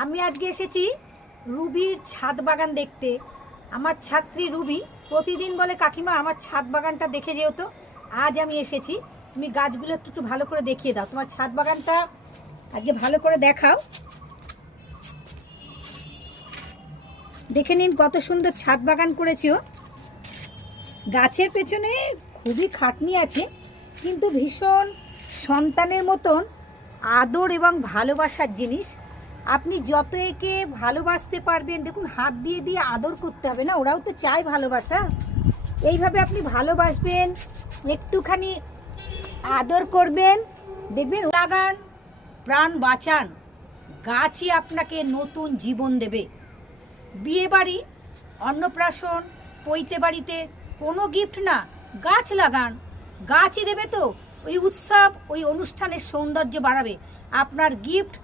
আমি আজকে এসেছি রুবির ছাদ বাগান দেখতে। আমার ছাত্রী রুবি প্রতিদিন বলে কাকিমা আমার ছাদ বাগানটা দেখে যেও তো। আজ আমি এসেছি, তুমি গাছগুলো একটু একটু ভালো করে দেখিয়ে দাও, তোমার ছাদ বাগানটা আজকে ভালো করে দেখাও। দেখে নিন কত সুন্দর ছাদ বাগান করেছো। গাছের পেছনে খুবই খাটনি আছে, কিন্তু ভীষণ সন্তানের মতন আদর এবং ভালোবাসার জিনিস। আপনি যত একে ভালোবাসতে পারবেন, দেখুন হাত দিয়ে দিয়ে আদর করতে হবে না, ওরাও তো চায় ভালোবাসা। এইভাবে আপনি ভালোবাসবেন, একটুখানি আদর করবেন, দেখবেন লাগান, প্রাণ বাঁচান, গাছই আপনাকে নতুন জীবন দেবে। বিয়ে বাড়ি, অন্নপ্রাশন, পৈতে বাড়িতে কোনো গিফট না, গাছ লাগান, গাছই দেবে তো। ওই উৎসব, ওই অনুষ্ঠানের সৌন্দর্য বাড়াবে। আপনার গিফট